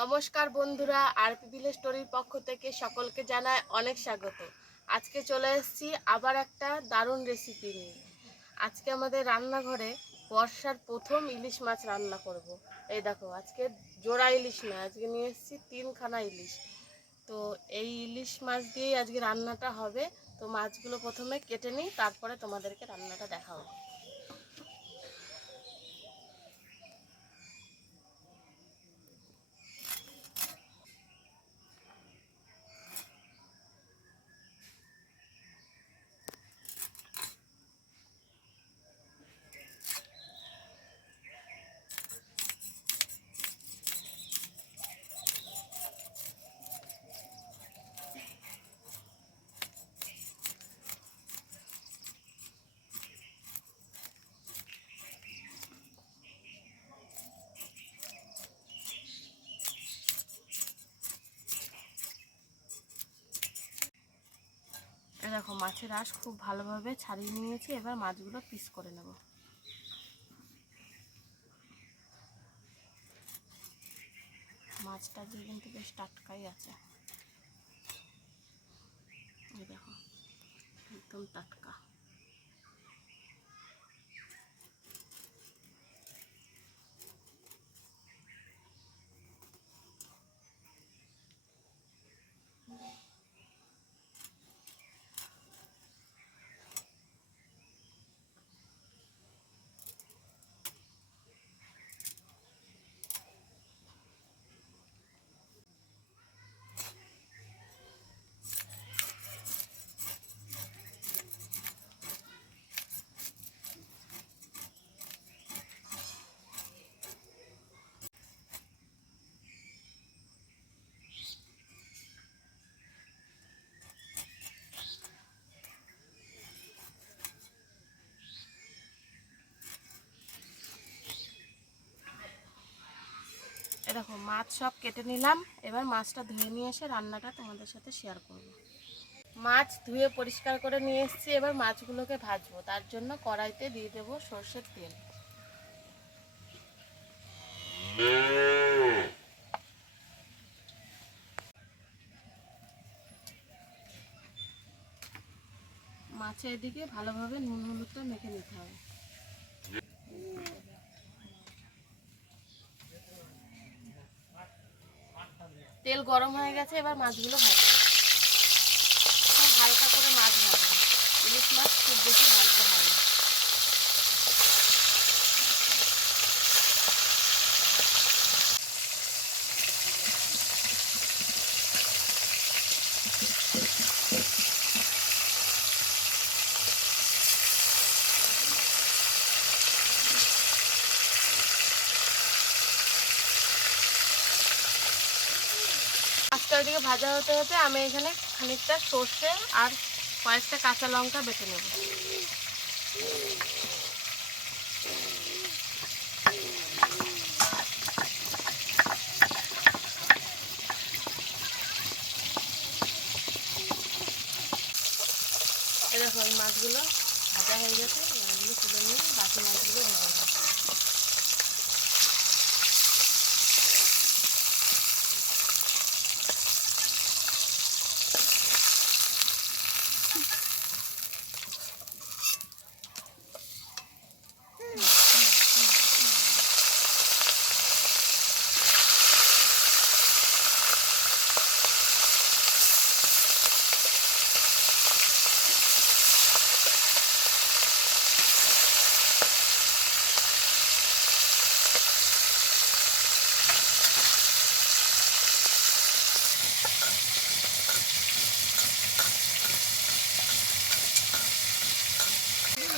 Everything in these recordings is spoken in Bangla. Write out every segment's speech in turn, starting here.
নমস্কার বন্ধুরা, আরপি ভিলেজ স্টোরির পক্ষ থেকে সকলকে জানায় অনেক স্বাগত। আজকে চলে এসেছি আবার একটা দারুণ রেসিপি নিয়ে। আজকে আমাদের রান্নাঘরে বর্ষার প্রথম ইলিশ মাছ রান্না করব। এই দেখো, আজকে জোড়া ইলিশ না, আজকে নিয়ে এসেছি 3খানা ইলিশ। তো এই ইলিশ মাছ দিয়েই আজকে রান্নাটা হবে। তো মাছগুলো প্রথমে কেটে নিই, তারপরে তোমাদেরকে রান্নাটা দেখাবো। দেখো, মাছের আঁশ খুব ভালোভাবে ছাড়িয়ে নিয়েছি। এবার মাছগুলো পিস করে নেব। মাছটা দিয়ে কিন্তু বেশ টাটকাই আছে। এই দেখো, একদম টাটকা। দেখো, মাছ সব কেটে নিলাম। এবার মাছটা ধুয়ে নিয়ে এসে রান্নাটা তোমাদের সাথে শেয়ার করব। মাছ ধুয়ে পরিষ্কার করে নিয়ে এসেছি। এবার মাছগুলোকে ভাজবো। তার জন্য কড়াইতে দিয়ে দেবো সর্ষের তেল। মাছের এদিকে ভালোভাবে নুন হলুদটা মেখে নিতে হবে। তেল গরম হয়ে গেছে, এবার মাছগুলো ভাজবো। খুব হালকা করে মাছ ভাজবো। ইলিশ মাছ খুব বেশি ভাজতে হয় না। মাছটা ওইদিকে ভাজা হতে হতে আমি এখানে খানিকটা সর্ষে আর কয়েকটা কাঁচা লঙ্কা বেটে নেব। দেখো, এই মাছগুলো ভাজা হয়ে গেছে। এগুলো তুলে নিয়ে বাকি মাছগুলো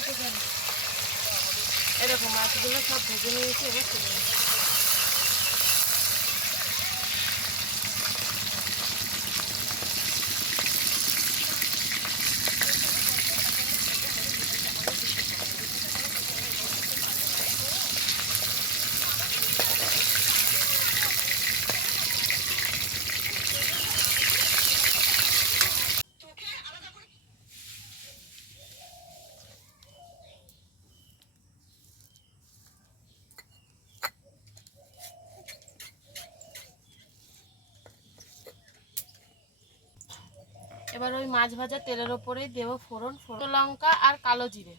ভেজে নেব। এরকম মাছগুলো সব ভেজে নিয়েছি। এবার তুলে নেব। এবার ওই মাছ ভাজা তেলের ওপরেই দেব ফোড়ন, লঙ্কা আর কালো জিরে।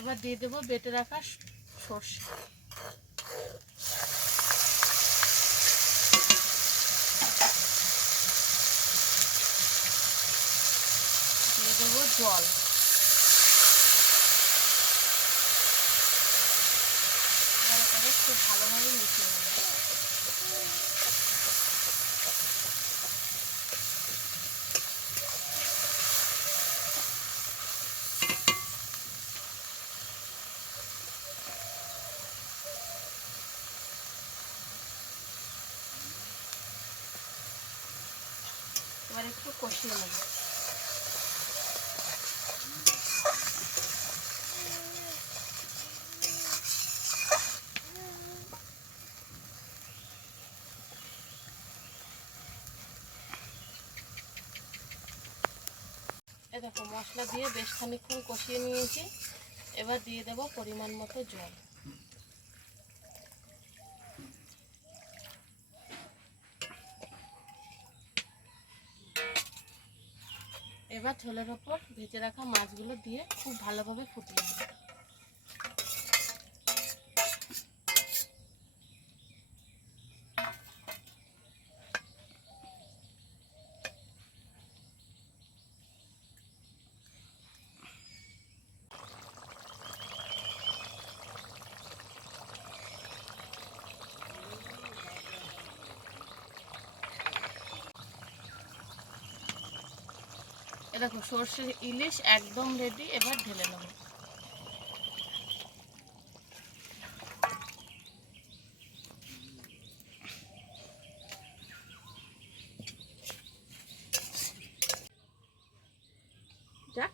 এবার দিয়ে দেবো বেটে রাখা সর্ষে, দিয়ে দেবো জল। এবার এটাকে খুব ভালোভাবে মিশিয়ে নেব। এবার একটু কষিয়ে নেব। এই দেখো মশলা দিয়ে বেশ খানিকক্ষণ কষিয়ে নিয়েছি। এবার দিয়ে দেব পরিমাণ মতো জল। এবার ঝোলের ওপর ভেজে রাখা মাছগুলো দিয়ে খুব ভালোভাবে ফুটিয়ে নেব। এ দেখো সর্ষের ইলিশ একদম রেডি। এবার ঢেলে নেব। যাক।